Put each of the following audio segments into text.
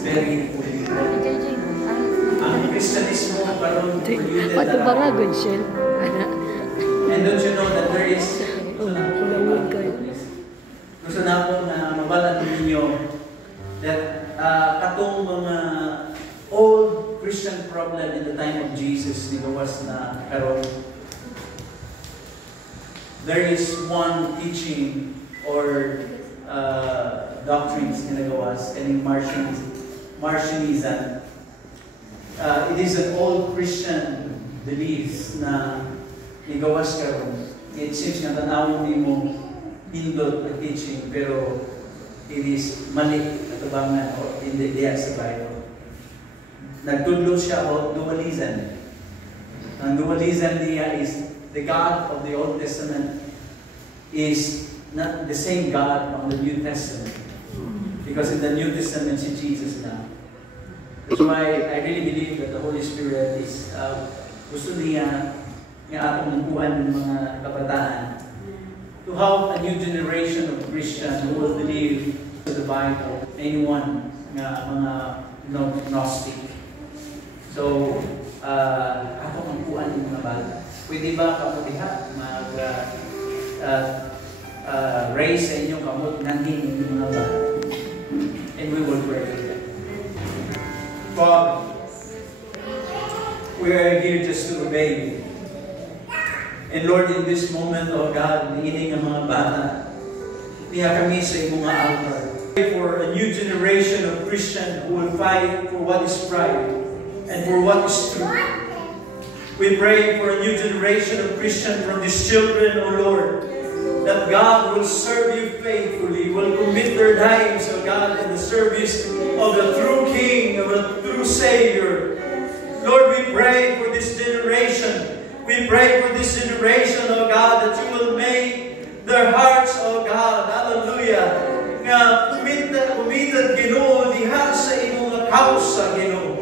very polluted. Ang Christianismo karon polluted na Pato ba nga, good shell? And don't you know that there is gusto na ako na mabalan ninyo that katong mga old Christian problem in the time of Jesus nigawas na karon. There is one teaching or doctrines ginagawas and Marcionism. It is an old Christian beliefs na nigawas karon. It seems nga tanawon nimo indot na teaching pero it is mali katubangan o hindi diya sa Bible. Nagtudlo siya o dualism. Ang dualism niya is the God of the Old Testament is not the same God of the New Testament. Because in the New Testament, si Jesus na. That's why I really believe that the Holy Spirit is gusto niya nga atong kuhan ng mga kabataan to have a new generation of Christians who will believe in the Bible, anyone nga mga Gnostic. So, atong ang kuhan ng mga bata. Pwede ba kamutiha raise sa inyong kamot nangin ng mga bata? And we will pray with them. Father, we are here just to obey you. And Lord, in this moment, oh God, niining ang mga bata, niya kami sa iyong mga altar. Pray for a new generation of Christians who will fight for what is right and for what is true. We pray for a new generation of Christians from these children, O Lord, that God will serve you faithfully, will commit their lives, O God, in the service of the true King, of the true Savior. Lord, we pray for this generation. We pray for this generation, O God, that you will make their hearts, O God, hallelujah, nga kumitan Ginoo diha sa imong kausa, Ginoo.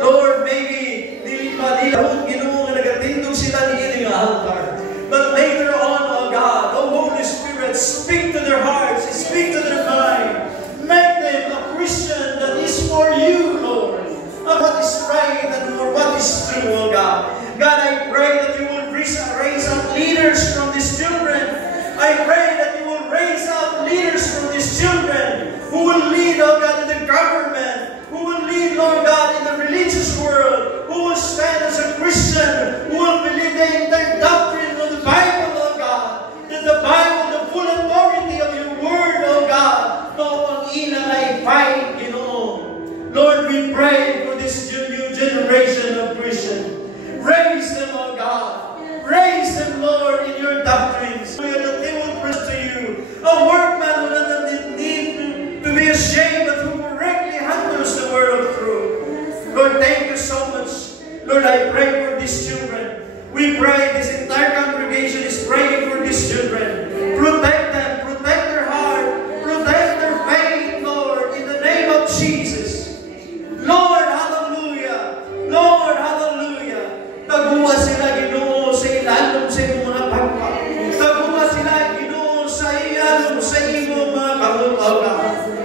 Lord, maybe dili pa nila Ginoo nga nagatindog sila niini nga altar. But later on, O God, O Holy Spirit, speak to their hearts, speak to their mind. Make them a Christian that is for you, Lord. Of what is right and for what is true, O God. God, I pray that you will raise up leaders from these children. I pray that you will raise up leaders from these children who will lead, O God, in the government, who will lead, Lord God, in the religious world, who will stand as a Christian, who will believe in their doctrine of the Bible, O God, that the Bible, the full authority of your word, O God, no pag-inangay fight, you know. Lord, we pray for this new generation of Christians. Raise them, O God. Raise them, Lord, in your doctrines, so that they will press to you. A workman who does not need to be ashamed, but who correctly handles the word of truth. Lord, thank you so much. Lord, I pray for these children. We pray, this entire congregation is praying for these children. Protect them, protect their heart, protect their faith, Lord, in the name of Jesus. Lord, hallelujah. Lord, hallelujah. Taguwa sila, Ginoo, sa ilalong sa iyong mga pagpa. Taguwa sila, Ginoo, sa ilalong sa iyong mga kamutaw.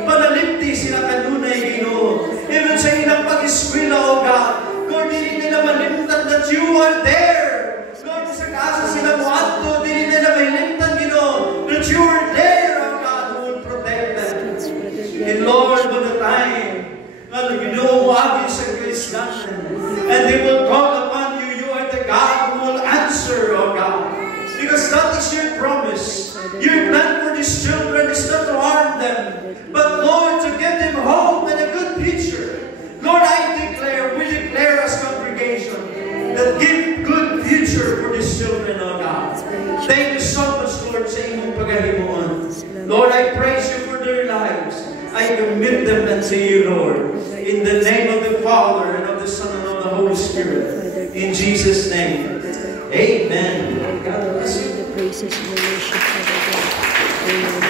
Panalipti sila kanunay, Ginoo. Even sa ilang pag-eskwela, O God. Lord, hindi nila malimtan that you are there. Lord, sa kasa sila mo ato, hindi nila malimtan, Ginoo, that you are there, O God, who will protect them. And Lord, for the time, Ginoo, wagi sa Kristanan, and they will call upon you. You are the God who will answer, O God. Because that is your promise. Your plan for these children is not to harm them, but Lord, to give them hope and a good future. Lord, we declare as congregation that give good future for these children, O God. Thank you so much, Lord, sa imong paghahimuon. Lord, I praise you for their lives. I commit them unto you, Lord. In the name of the Father, and of the Son, and of the Holy Spirit. In Jesus' name. Amen. God bless you. The praises and the worship of God.